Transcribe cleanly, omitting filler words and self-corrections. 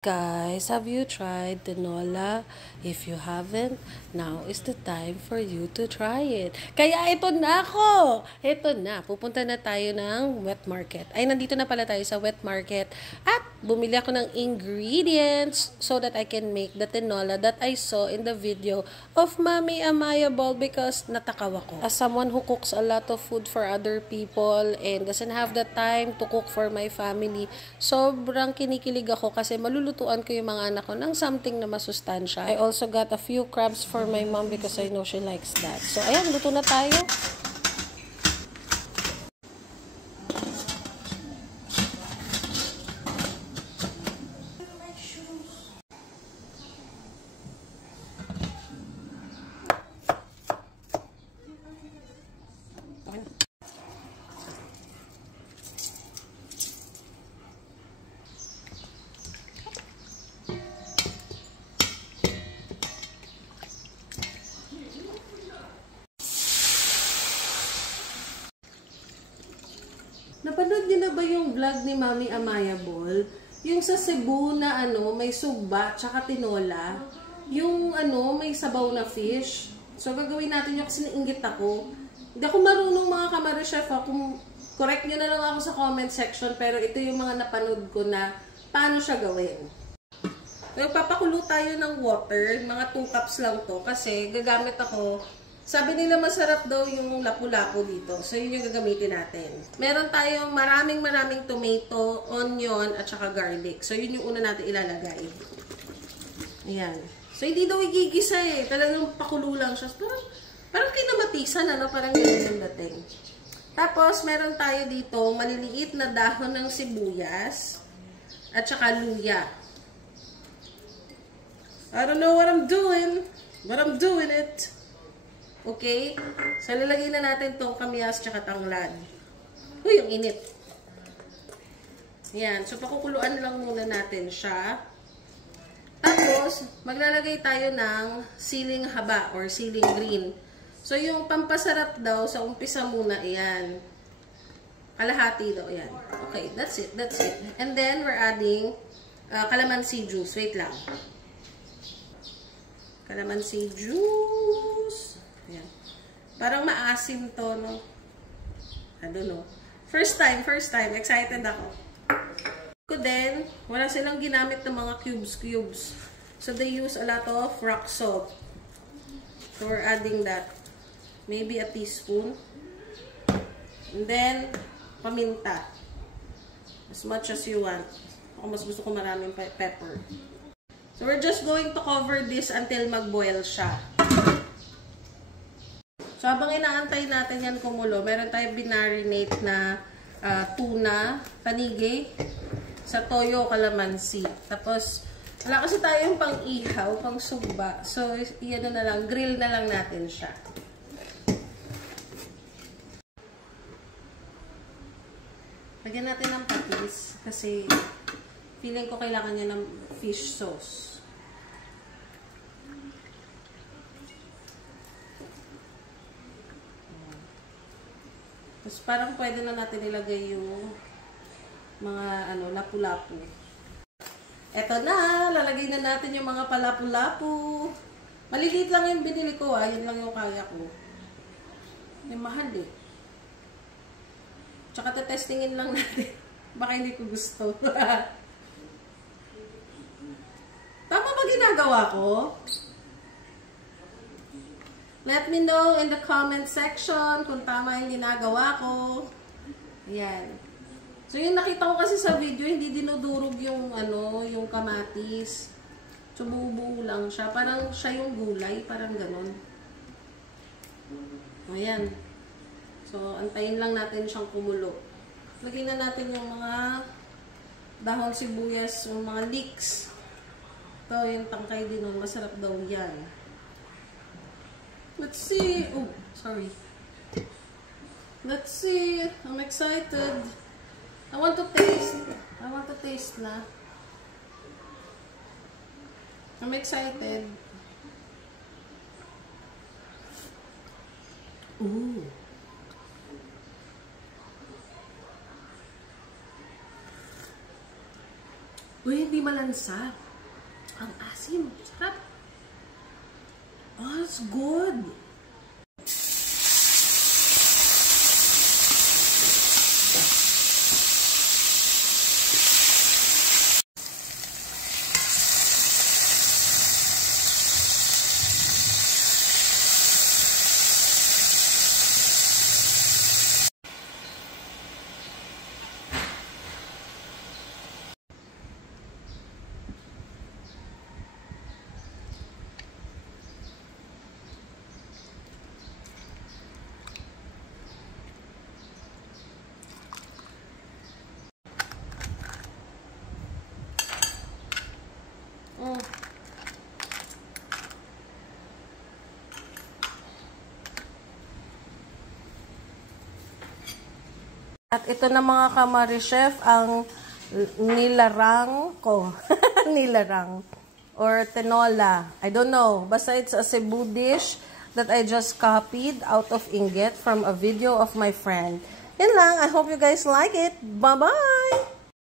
Guys, have you tried tinola? If you haven't, now is the time for you to try it. Kaya ito na ako! Ito na, pupunta na tayo ng wet market. Ay, nandito na pala tayo sa wet market. At bumili ako ng ingredients so that I can make the tinola that I saw in the video of Mami Amaya Ball because natakaw ako. As someone who cooks a lot of food for other people and doesn't have the time to cook for my family, sobrang kinikilig ako kasi malulutuan ko yung mga anak ko ng something na masustansya. I also got a few crabs for my mom because I know she likes that. So, ayan, luto na tayo. Napanood niyo na ba yung vlog ni Mami Amaya Ball? Yung sa Cebu na may sugba, tsaka tinola. Yung may sabaw na fish. So, gagawin natin yung kasi nainggit ako. Hindi ako marunong mga kamari chef. Kung correct nyo na lang ako sa comment section. Pero ito yung mga napanood ko na paano siya gawin. So, papakulo tayo ng water. Mga 2 cups lang to. Kasi gagamit ako. Sabi nila masarap daw yung lapu-lapu dito. So, yun yung gagamitin natin. Meron tayong maraming tomato, onion, at saka garlic. So, yun yung una natin ilalagay. Ayan. So, hindi daw igigisa eh. Talagang pakulo lang siya. Parang kinamatisan, parang ganyan yung dating. Tapos, meron tayo dito maliliit na dahon ng sibuyas at saka luya. I don't know what I'm doing, but I'm doing it. Okay? So, lalagyan na natin itong kamyas tsaka tanglad. Uy, yung init. Ayan. So, pakukuluan lang muna natin siya. Tapos, maglalagay tayo ng siling haba or siling green. So, yung pampasarap daw, sa umpisa muna, ayan. Kalahati daw, ayan. Okay, that's it. That's it. And then, we're adding calamansi juice. Wait lang. Calamansi juice. Ayan. Parang maasim to, no? I don't know. First time. Excited ako. Then, wala silang ginamit ng mga cubes. So, they use a lot of rock salt. So, we're adding that. Maybe a teaspoon. And then, paminta. As much as you want. Ako mas gusto ko maraming pepper. So, we're just going to cover this until mag-boil siya. So, habang inaantay natin yan kumulo, meron tayong binarinate na tuna, panige, sa toyo, kalamansi. Tapos, wala kasi tayong pang-ihaw, pang-sugba. So, iyan na lang, grill na lang natin siya. Lagyan natin ng patis kasi feeling ko kailangan niya ng fish sauce. Tapos parang pwede na natin ilagay yung mga lapu-lapu. Eto na, lalagay na natin yung mga palapu-lapu. Maliliit lang yung binili ko, yun lang yung kaya ko. Yung mahal eh. Tsaka testingin lang natin. Baka hindi ko gusto. Tama ba ginagawa ko? Let me know in the comment section kung tama yung ginagawa ko. Ayan. So, yung nakita ko kasi sa video, hindi dinudurog yung, yung kamatis. So, buo-buo lang siya. Parang siya yung gulay. Parang ganon. Ayan. So, antayin lang natin siyang kumulo. Lagyan na natin yung mga dahon sibuyas, yung mga leeks. Ito, yung tangkay din. Masarap daw yan. Let's see. Oh, sorry. Let's see. I'm excited. I want to taste na. I'm excited. Ooh. Uy, hindi malansa. Ang asim. Sarap. Oh, it's good. At ito na mga kamari chef, ang nilarang ko. Nilarang. Or tinola. I don't know. Basta it's a Cebu dish that I just copied out of Inggit from a video of my friend. Yan lang. I hope you guys like it. Bye-bye!